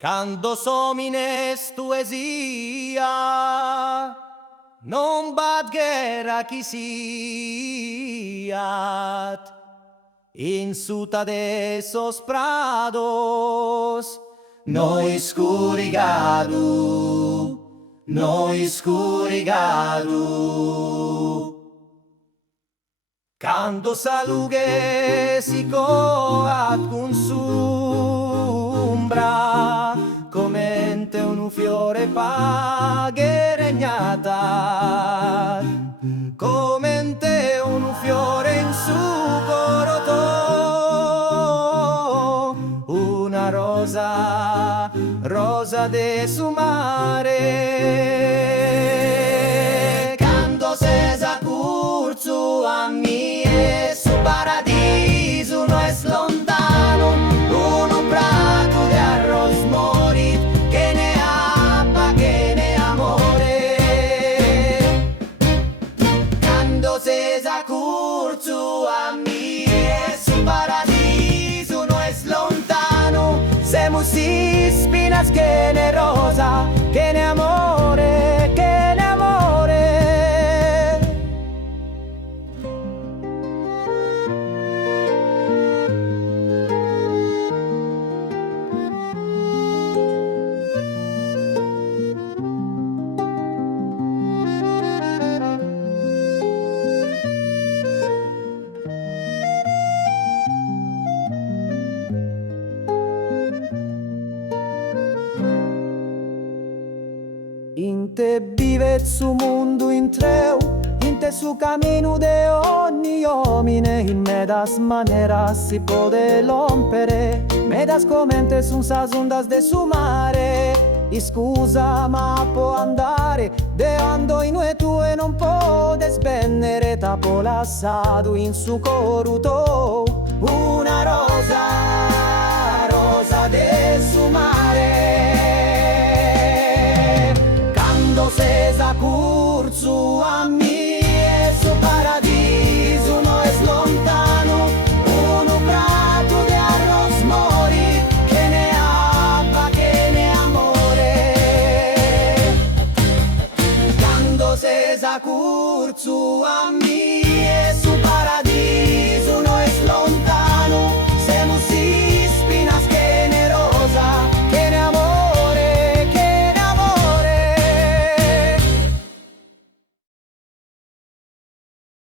Quando somines tuesia, non bat guerra chi siat, in suta de esos prados, no escurigado, no escurigado. Quando salugue si coat con sombra, commente un fiore pagheregnata, commente un fiore in su coroto, una rosa, rosa de su mare. Quando sesa curzu a mi e su paradiso no es lontano, un prato de arroz morit que ne apa, que ne amore. Quando sesa curzu a mi e su paradiso no es lontano, semus espinas que ne rosa, que ne amore, que ne amore. In te vivet su mundo in treu, in te su camino de ogni homine, in medas maneras si pode rompere, medas comentes sun sas ondas de su mare. Y scusa ma può andare, de ando in ue tue non podes bennere, tapo lassado in su coruto, una rosa.